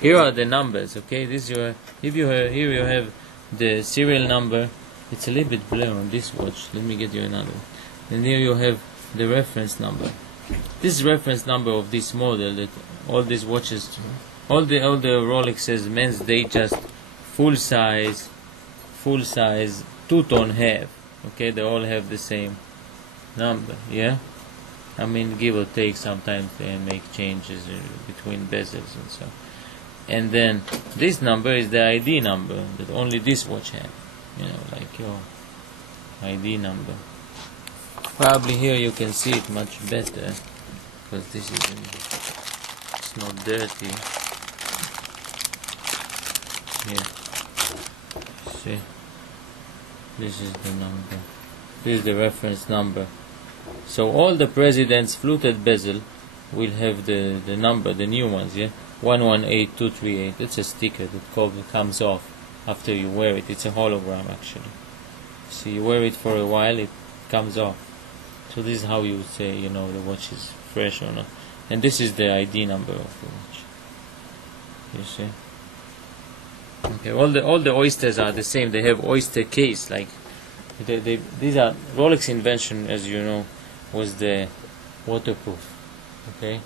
Here are the numbers, okay? This here you have the serial number. It's a little bit blurry on this watch. Let me get you another one. And here you have the reference number. This is reference number of this model that all these watches, all the Rolexes men's, they just full size two-tone have. Okay, they all have the same number. Yeah, I mean, give or take, sometimes they make changes between bezels and so. And then this number is the ID number that only this watch has. You know, like your ID number. Probably here you can see it much better because this is it's not dirty. Here, see, this is the number. This is the reference number. So all the president's fluted bezel will have the number, the new ones. Yeah, 118238. It's a sticker that comes off after you wear it. It's a hologram actually. So you wear it for a while, it comes off. So this is how you would say, you know, the watch is fresh or not. And this is the ID number of the watch. You see? Okay, all the oysters are the same. They have oyster case. Like these are Rolex invention, as you know, was the waterproof. Okay.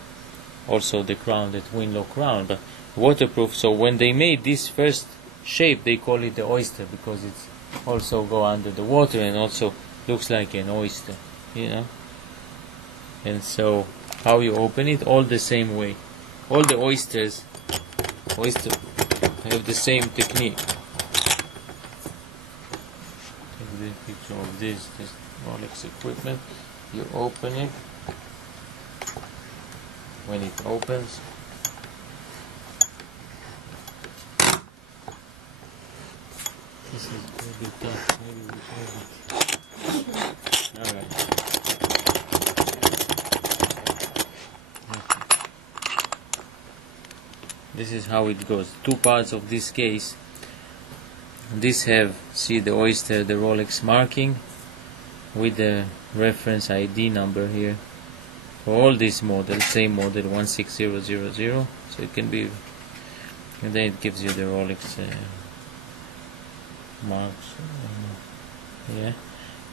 Also the crown, the twin lock crown, but waterproof. So when they made this first shape, they call it the oyster because it's also go under the water and also looks like an oyster, you know. And so how you open it, all the same way. All the oysters have the same technique. Take the picture of this Rolex equipment. You open it. When it opens, this is very tough. Maybe we have it. Alright. This is how it goes. Two parts of this case. This have, see the oyster, the Rolex marking with the reference ID number here. For all these models, same model 16000, so it can be, and then it gives you the Rolex marks. Yeah,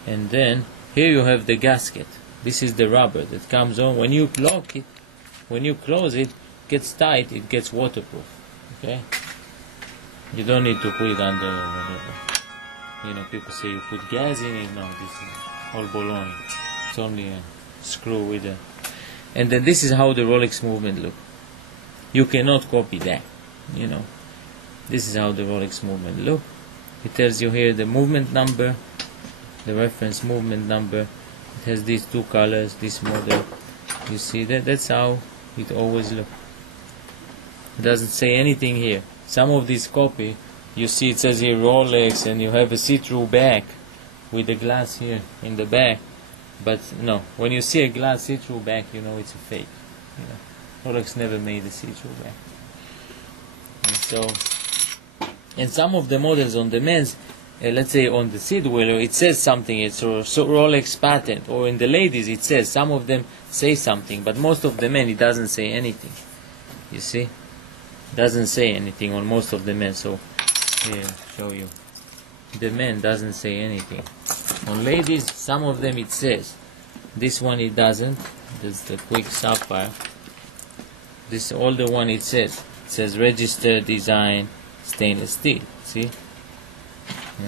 and then here you have the gasket. This is the rubber that comes on when you lock it. When you close it, gets tight. It gets waterproof. Okay, you don't need to put it under or whatever. You know, people say you put gas in it. No, this is all baloney. It's only a screw with a. And then this is how the Rolex movement look. You cannot copy that, you know. This is how the Rolex movement look. It tells you here the movement number, the reference movement number. It has these two colors, this model. You see that? That's how it always look. It doesn't say anything here. Some of these copy, you see it says here Rolex, and you have a see-through back with the glass here in the back. But no, when you see a glass see-through back, you know it's a fake. You know, Rolex never made a see-through back. And so, and some of the models on the men's, let's say on the seat wheeler, it says something. It's a Rolex patent. Or in the ladies, it says. Some of them say something, but most of the men, it doesn't say anything. You see, it doesn't say anything on most of the men. So here, show you. The men doesn't say anything. On ladies, some of them it says. This one it doesn't. This is the quick sapphire. This older one it says. It says registered design stainless steel. See?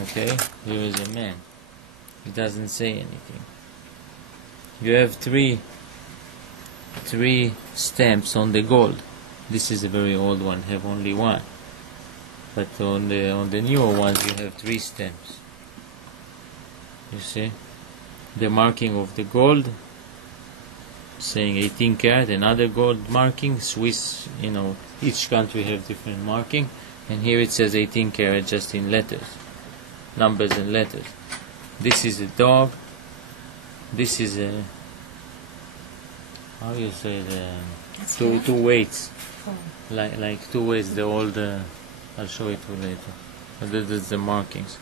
Okay. Here is a man. It doesn't say anything. You have three stamps on the gold. This is a very old one. Have only one. But on the newer ones you have three stamps. You see the marking of the gold saying 18 karat, another gold marking, Swiss, you know, each country have different marking, and here it says 18 karat just in letters, numbers and letters. This is a dog. This is a, how you say, the two weights, like two weights, the old, I'll show it to you later. This is the markings.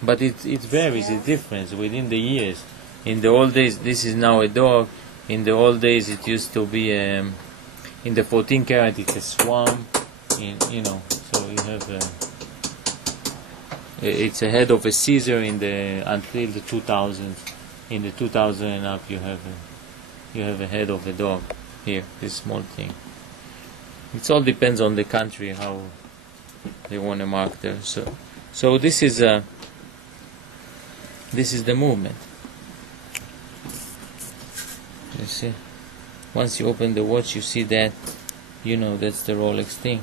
But it varies, it differs within the years. In the old days, this is now a dog. In the old days, it used to be, in the 14 karat, it's a swan. you know, so you have it's a head of a Caesar in the until the 2000s. In the 2000 and up, you have a head of a dog here. This small thing. It all depends on the country how they want to mark there. So this is the movement. You see, once you open the watch, you see that, you know, that's the Rolex thing.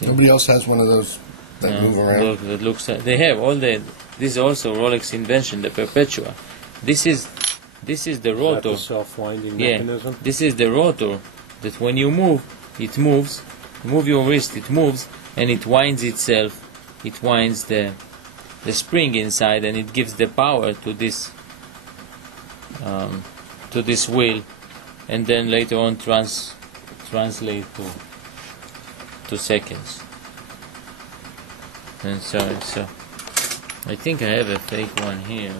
Nobody else has one of those that move around. Look, that looks. They have all the. This is also Rolex invention, the Perpetua. This is the rotor. Is that the self-winding mechanism? This is the rotor that when you move, it moves. You move your wrist, it moves, and it winds itself. It winds the spring inside, and it gives the power to this wheel, and then later on translate to seconds. And so I think I have a fake one here.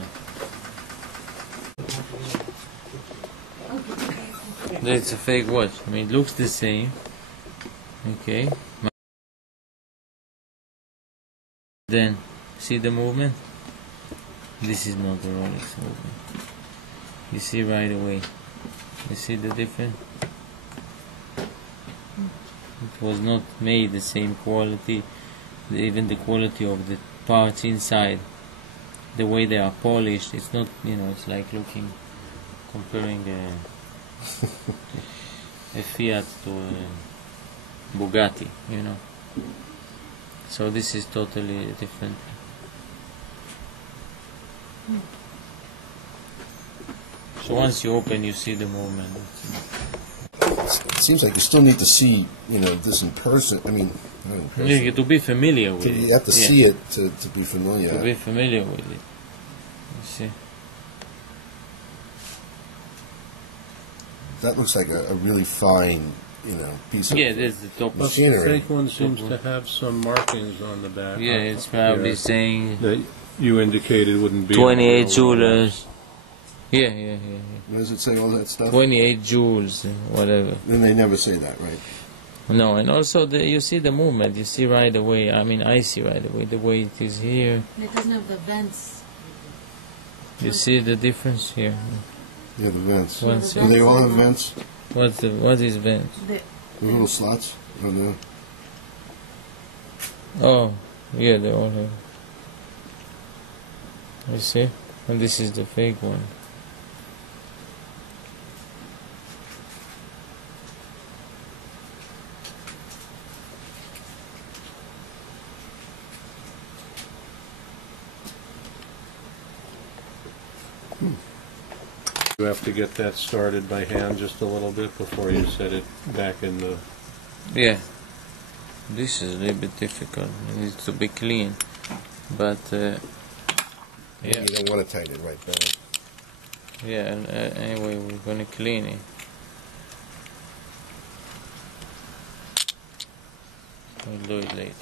That's a fake watch. I mean, it looks the same. Okay. Then, see the movement? This is not the Rolex movement. You see right away. You see the difference? It was not made the same quality. Even the quality of the parts inside, the way they are polished, it's not, you know, it's like comparing a Fiat to a Bugatti, you know. So this is totally different. So once you open, you see the movement. It seems like you still need to see, you know, this in person. I mean, not in person. You to be familiar with it. You have to see it to be familiar. To be familiar with it. You see? That looks like a really fine, you know, piece of there's the top machinery. The fake one seems to have some markings on the back. Yeah, it's probably saying that you indicated wouldn't be 28 jewelers. Yeah. What does it say, all that stuff? 28 joules, whatever. Then they never say that, right? No, and also you see the movement. You see right away. I mean, I see right away the way it is here. It doesn't have the vents. You see the difference here. Yeah, the vents. What's Are they all have vents? What is vents? The little slots? Oh, no. Oh, yeah, they all have. You see? And this is the fake one. You have to get that started by hand just a little bit before you set it back in the... Yeah. This is a little bit difficult. It needs to be clean. But, yeah. You don't want to tighten it right back. Yeah, and anyway, we're going to clean it. We'll do it later.